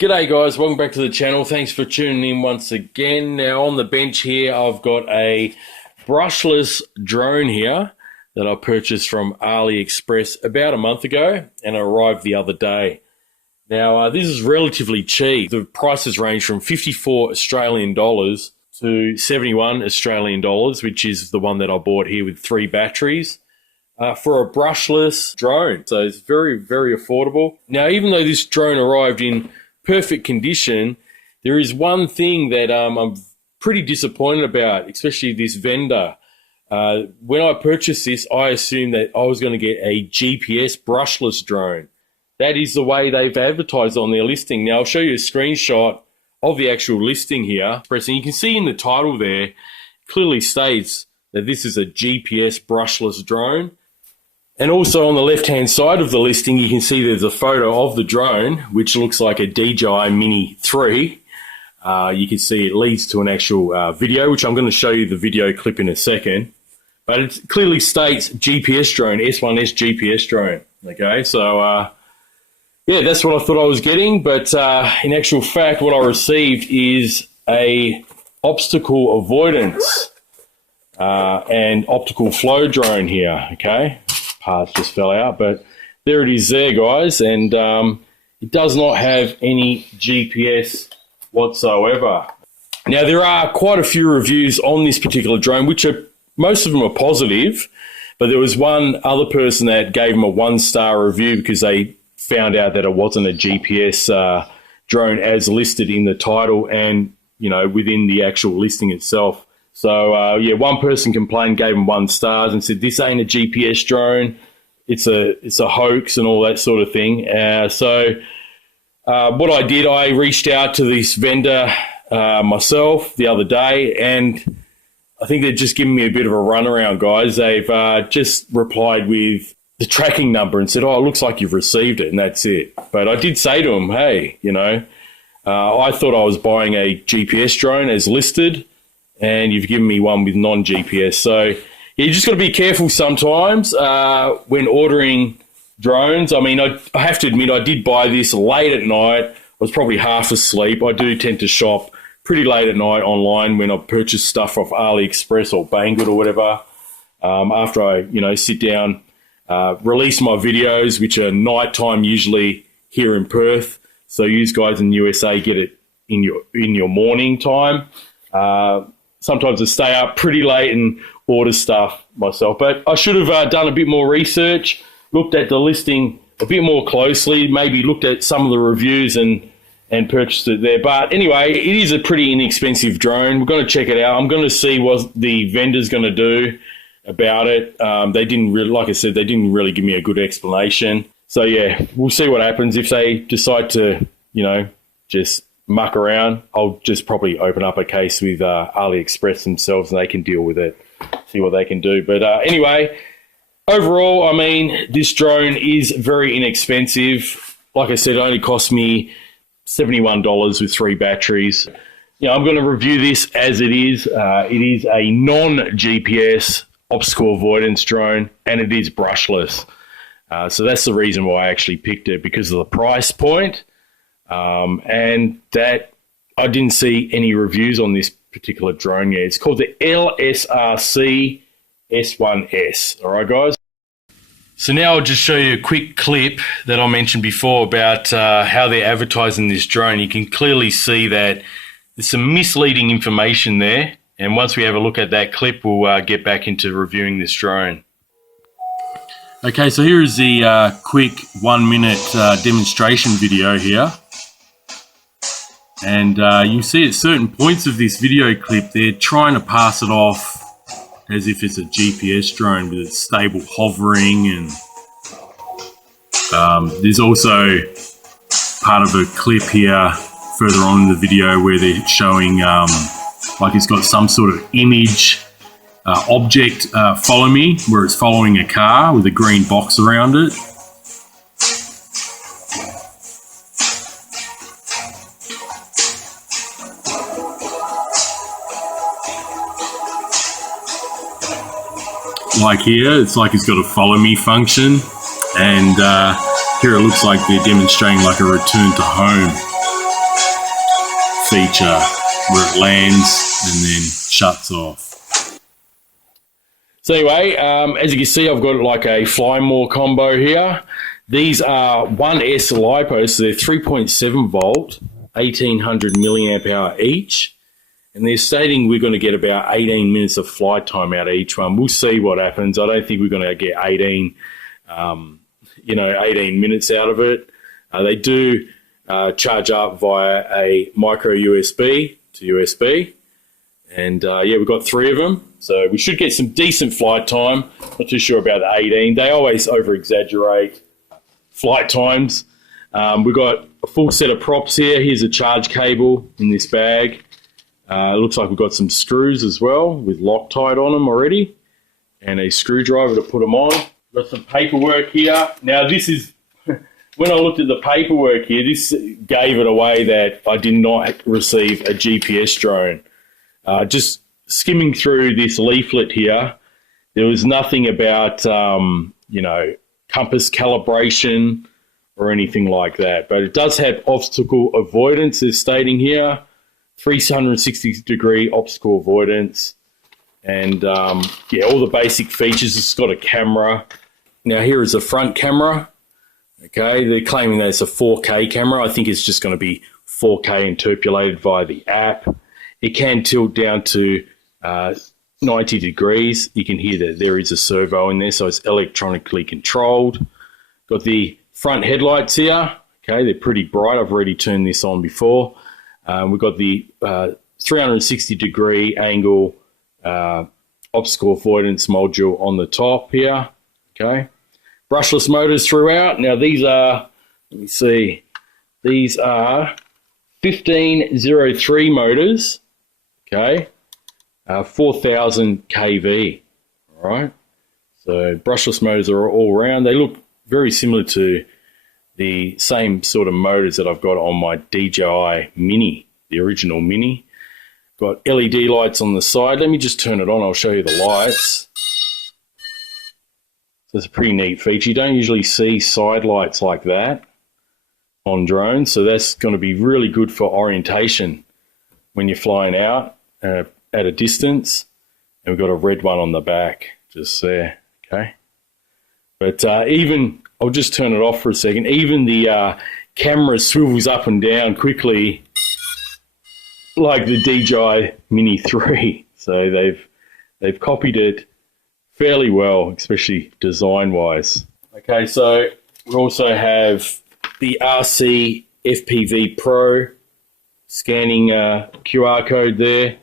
G'day guys, welcome back to the channel. Thanks for tuning in once again. Now on the bench here, I've got a brushless drone here that I purchased from AliExpress about a month ago and it arrived the other day. Now this is relatively cheap. The prices range from 54 Australian dollars to 71 Australian dollars, which is the one that I bought here with 3 batteries. For a brushless drone. So it's very, very affordable. Now, even though this drone arrived in perfect condition, there is one thing that I'm pretty disappointed about, especially this vendor. When I purchased this, I assumed that I was going to get a GPS brushless drone. That is the way they've advertised on their listing. Now, I'll show you a screenshot of the actual listing here. And you can see in the title there, it clearly states that this is a GPS brushless drone. And also on the left-hand side of the listing, you can see there's a photo of the drone, which looks like a DJI Mini 3. You can see it leads to an actual video, which I'm going to show you the video clip in a second. But it clearly states GPS drone, S1S GPS drone. Okay, so yeah, that's what I thought I was getting. But in actual fact, what I received is a obstacle avoidance and optical flow drone here, okay? Parts just fell out, but there it is there, guys, and it does not have any GPS whatsoever. Now, there are quite a few reviews on this particular drone, which are, most of them are positive, but there was one other person that gave them a 1-star review because they found out that it wasn't a GPS drone as listed in the title and, you know, within the actual listing itself. So, yeah, one person complained, gave them 1 star and said, this ain't a GPS drone. It's a hoax and all that sort of thing. So what I did, I reached out to this vendor myself the other day, and I think they're just giving me a bit of a runaround, guys. They've just replied with the tracking number and said, oh, it looks like you've received it, and that's it. But I did say to them, hey, you know, I thought I was buying a GPS drone as listed, and you've given me one with non-GPS. So yeah, you just got to be careful sometimes when ordering drones. I mean, I have to admit, I did buy this late at night. I was probably half asleep. I do tend to shop pretty late at night online when I purchase stuff off AliExpress or Banggood or whatever. After I, you know, sit down, release my videos, which are nighttime usually here in Perth. So you guys in the USA get it in your morning time. Sometimes I stay up pretty late and order stuff myself. But I should have done a bit more research, looked at the listing a bit more closely, maybe looked at some of the reviews and purchased it there. But anyway, it is a pretty inexpensive drone. We're going to check it out. I'm going to see what the vendor's going to do about it. They didn't really, like I said, they didn't really give me a good explanation. So yeah, we'll see what happens. If they decide to, you know, just muck around, I'll just probably open up a case with AliExpress themselves and they can deal with it, see what they can do. But anyway, overall, I mean, this drone is very inexpensive. Like I said, it only cost me $71 with 3 batteries. Yeah, I'm going to review this as it is. It is a non-GPS obstacle avoidance drone and it is brushless. So that's the reason why I actually picked it, because of the price point. And that I didn't see any reviews on this particular drone yet. It's called the LSRC S1S. All right, guys. So now I'll just show you a quick clip that I mentioned before about how they're advertising this drone. You can clearly see that there's some misleading information there. And once we have a look at that clip, we'll get back into reviewing this drone. Okay, so here is the quick 1-minute demonstration video here. And you see at certain points of this video clip, they're trying to pass it off as if it's a GPS drone with its stable hovering. And there's also part of a clip here further on in the video where they're showing like it's got some sort of image object follow me, where it's following a car with a green box around it. Like here, it's like it's got a follow me function, and here it looks like they're demonstrating like a return to home. feature where it lands and then shuts off. So anyway, as you can see, I've got like a fly more combo here. These are 1S LiPos, so they're 3.7 volt, 1800 milliamp hour each. And they're stating we're going to get about 18 minutes of flight time out of each one. We'll see what happens. I don't think we're going to get 18 minutes out of it. They do charge up via a micro USB to USB. And yeah, we've got 3 of them. So we should get some decent flight time. Not too sure about the 18. They always over-exaggerate flight times. We've got a full set of props here. Here's a charge cable in this bag. Looks like we've got some screws as well with Loctite on them already, and a screwdriver to put them on. Got some paperwork here. Now this is, when I looked at the paperwork here, this gave it away that I did not receive a GPS drone. Just skimming through this leaflet here, there was nothing about, compass calibration or anything like that. But it does have obstacle avoidance, they're stating here. 360-degree obstacle avoidance, and yeah, all the basic features. It's got a camera. Now here is a front camera. Okay, they're claiming that it's a 4K camera. I think it's just going to be 4K interpolated via the app. It can tilt down to 90 degrees. You can hear that there is a servo in there, so it's electronically controlled. Got the front headlights here. Okay, they're pretty bright. I've already turned this on before. We've got the 360-degree angle obstacle avoidance module on the top here. Okay, brushless motors throughout. Now these are, let me see, these are 1503 motors. Okay, 4000 kV. All right, so brushless motors are all around. They look very similar to the same sort of motors that I've got on my DJI Mini, the original Mini. Got LED lights on the side. Let me just turn it on. I'll show you the lights. So it's a pretty neat feature. You don't usually see side lights like that on drones, so that's going to be really good for orientation when you're flying out at a distance. And we've got a red one on the back just there. Okay, but even, I'll just turn it off for a second. Even the camera swivels up and down quickly like the DJI Mini 3. So they've copied it fairly well, especially design-wise. Okay, so we also have the RC FPV Pro scanning QR code there,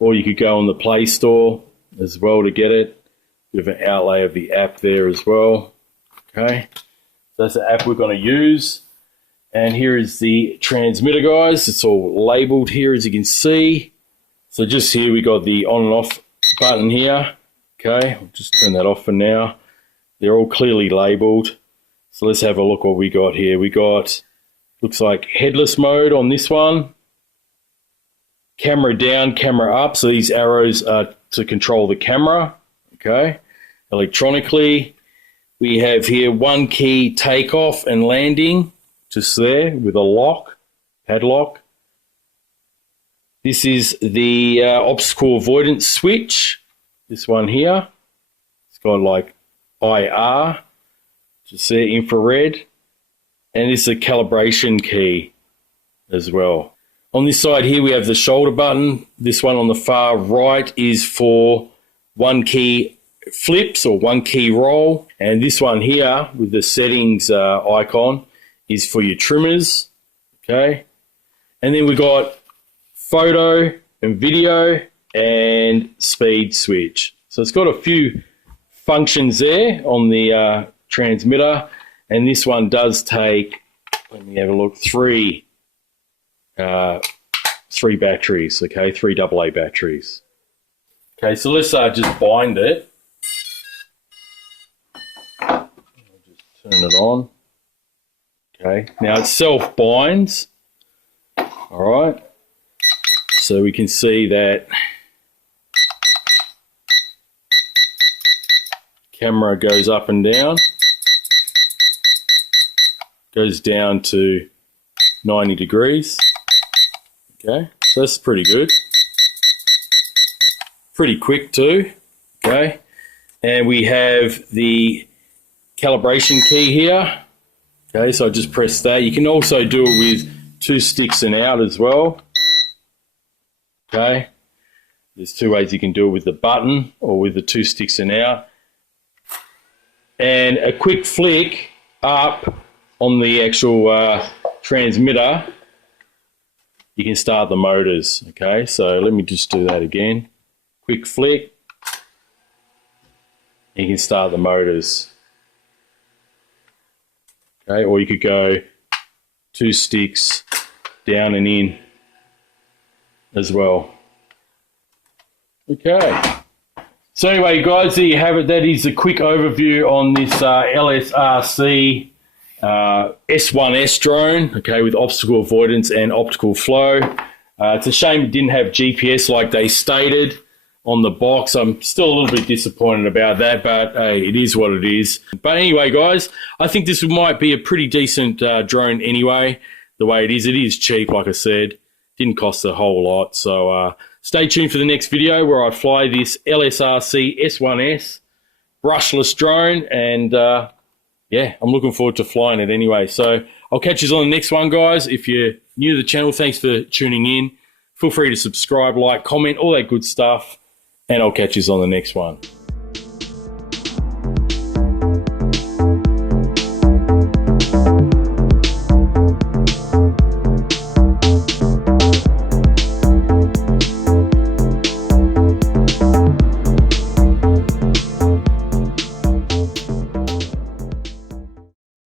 or you could go on the Play Store as well to get it. Bit of an outlay of the app there as well. Okay, so that's the app we're going to use. And here is the transmitter, guys. It's all labeled here, as you can see. So just here we got the on and off button here. Okay, I'll just turn that off for now. They're all clearly labeled. So let's have a look what we got here. We got, looks like headless mode on this one. Camera down, camera up. So these arrows are to control the camera. Okay, electronically. We have here 1 key takeoff and landing, just there with a lock, padlock. This is the obstacle avoidance switch, this one here. It's got like IR, just there, infrared. And this is a calibration key as well. On this side here we have the shoulder button. This one on the far right is for 1 key flips or 1 key roll, and this one here with the settings icon is for your trimmers. Okay, and then we got photo and video and speed switch. So it's got a few functions there on the transmitter, and this one does take, let me have a look, three batteries. Okay, 3 AA batteries. Okay, so let's just bind it. Turn it on. Okay, now it self binds. All right, so we can see that camera goes up and down, goes down to 90 degrees. Okay, so that's pretty good. Pretty quick too. Okay, and we have the calibration key here. Okay, so I just press that. You can also do it with 2 sticks and out as well. Okay, there's 2 ways you can do it, with the button or with the 2 sticks and out. And a quick flick up on the actual transmitter, you can start the motors. Okay, so let me just do that again. Quick flick, you can start the motors. Okay, or you could go 2 sticks down and in as well. Okay. So anyway, guys, there you have it. That is a quick overview on this LSRC S1S drone, okay, with obstacle avoidance and optical flow. It's a shame it didn't have GPS like they stated on the box. I'm still a little bit disappointed about that, but hey, it is what it is. But anyway, guys, I think this might be a pretty decent drone anyway, the way it is. It is cheap, like I said. Didn't cost a whole lot. So stay tuned for the next video where I fly this LSRC S1S Brushless drone. And yeah, I'm looking forward to flying it anyway. So I'll catch you on the next one, guys. If you're new to the channel, thanks for tuning in. Feel free to subscribe, like, comment, all that good stuff. And I'll catch you on the next one.